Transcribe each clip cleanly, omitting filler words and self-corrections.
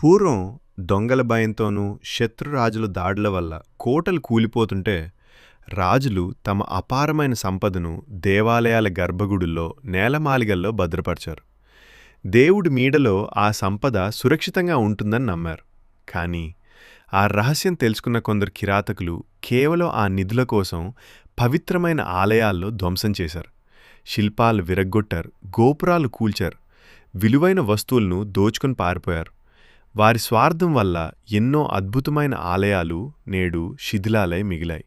పూర్వం దొంగల భయంతోనూ శత్రురాజుల దాడుల వల్ల కోటలు కూలిపోతుంటే రాజులు తమ అపారమైన సంపదను దేవాలయాల గర్భగుడుల్లో నేలమాళిగల్లో భద్రపరిచారు. దేవుడి నీడలో ఆ సంపద సురక్షితంగా ఉంటుందని నమ్మారు. కానీ ఆ రహస్యం తెలుసుకున్న కొందరు కిరాతకులు కేవలం ఆ నిధుల కోసం పవిత్రమైన ఆలయాల్లో ధ్వంసం చేశారు. శిల్పాలు విరగ్గొట్టారు, గోపురాలు కూల్చారు, విలువైన వస్తువులను దోచుకొని పారిపోయారు. వారి స్వార్థం వల్ల ఎన్నో అద్భుతమైన ఆలయాలు నేడు శిథిలాలై మిగిలాయి.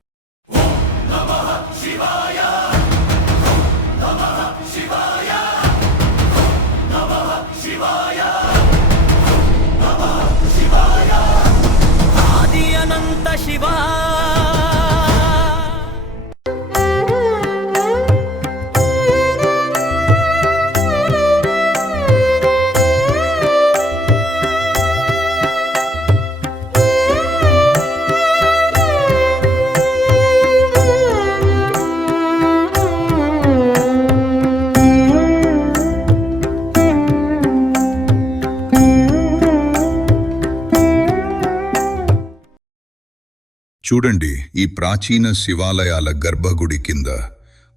చూడండి, ఈ ప్రాచీన శివాలయాల గర్భగుడి కింద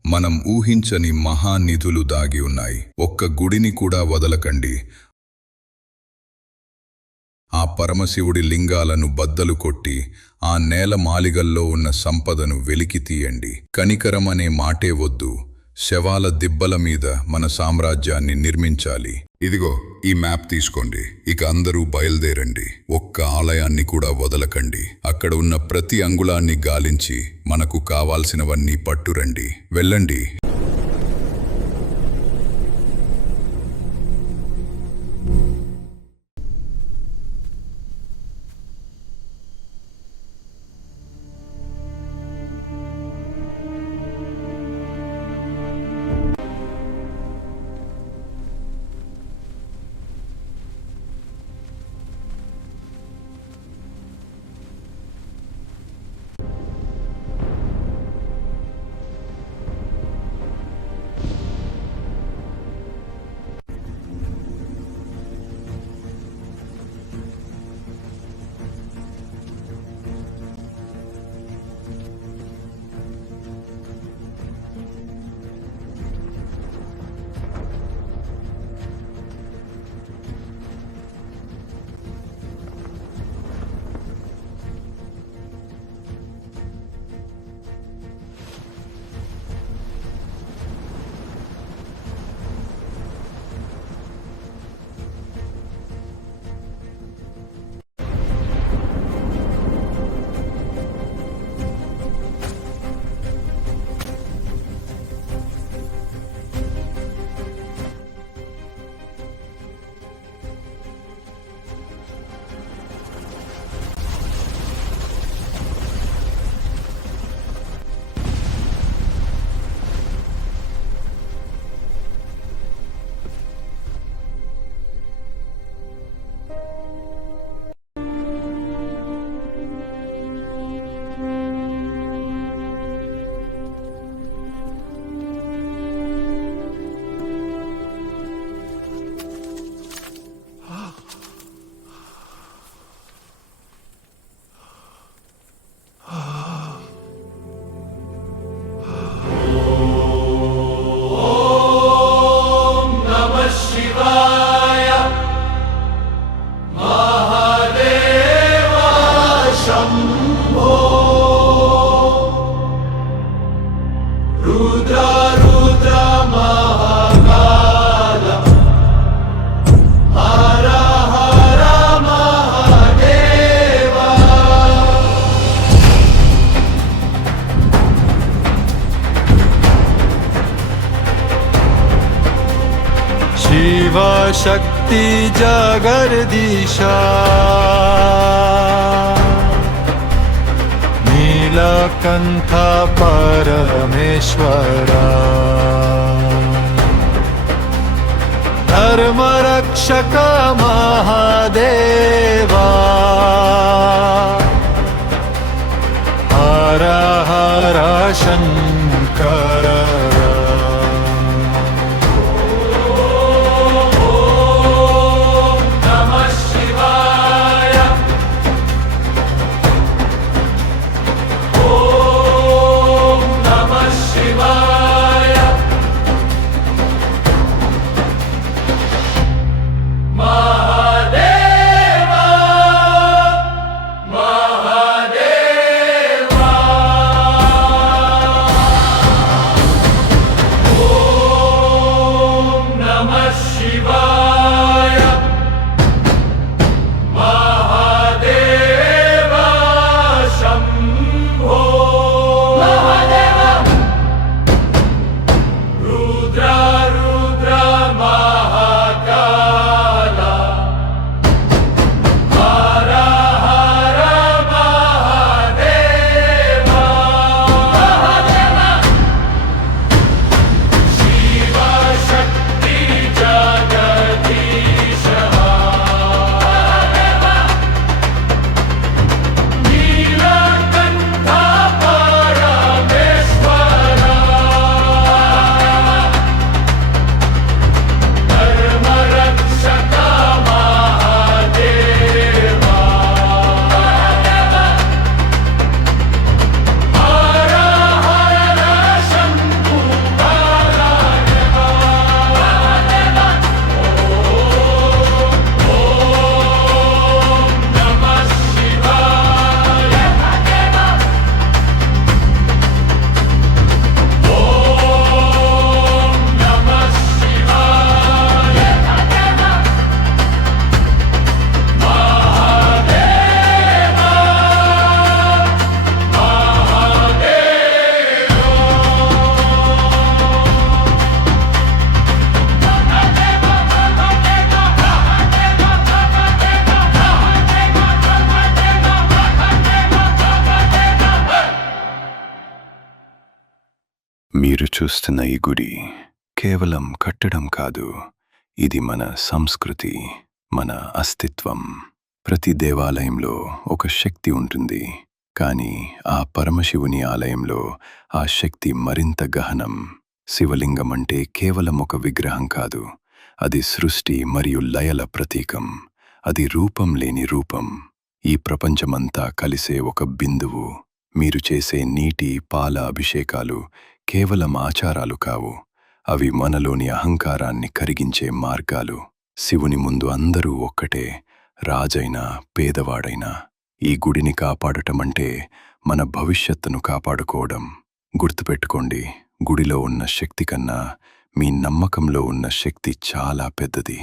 మనం ఊహించని మహానిధులు దాగి ఉన్నాయి. ఒక్క గుడిని కూడా వదలకండి. ఆ పరమశివుడి లింగాలను బద్దలు కొట్టి ఆ నేల మాలిగల్లో ఉన్న సంపదను వెలికి తీయండి. కనికరం అనే మాటే వద్దు. శవాల దిబ్బల మీద మన సామ్రాజ్యాన్ని నిర్మించాలి. ఇదిగో ఈ మ్యాప్ తీసుకోండి. ఇక అందరూ బయలుదేరండి. ఒక్క ఆలయాన్ని కూడా వదలకండి. అక్కడ ఉన్న ప్రతి అంగుళాన్ని గాలించి మనకు కావాల్సినవన్నీ పట్టురండి. వెళ్ళండి. శక్తి జగర్దీశా నీలకంఠ పరమేశ్వరా ధర్మరక్షక మహాదేవా హర హర శంకర Namah Shivaya. మీరు చూస్తున్న ఈ గుడి కేవలం కట్టడం కాదు, ఇది మన సంస్కృతి, మన అస్తిత్వం. ప్రతి దేవాలయంలో ఒక శక్తి ఉంటుంది, కానీ ఆ పరమశివుని ఆలయంలో ఆ శక్తి మరింత గహనం. శివలింగం అంటే కేవలం ఒక విగ్రహం కాదు, అది సృష్టి మరియు లయల ప్రతీకం. అది రూపం లేని రూపం, ఈ ప్రపంచమంతా కలిసే ఒక బిందువు. మీరు చేసే నీటి పాల అభిషేకాలు కేవలం ఆచారాలు కావు, అవి మనలోని అహంకారాన్ని కరిగించే మార్గాలు. శివుని ముందు అందరూ ఒక్కటే, రాజైనా పేదవాడైనా. ఈ గుడిని కాపాడటమంటే మన భవిష్యత్తును కాపాడుకోవడం. గుర్తుపెట్టుకోండి, గుడిలో ఉన్న శక్తి కన్నా మీ నమ్మకంలో ఉన్న శక్తి చాలా పెద్దది.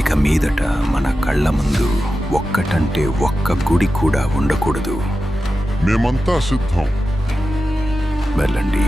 ఇక మీదట మన కళ్ళ ముందు ఒక్కటంటే ఒక్క గుడి కూడా ఉండకూడదు. మేమంతా సిద్ధం. వెళ్ళండి.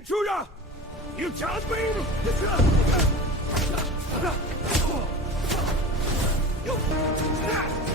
Intruder! You challenge me? You...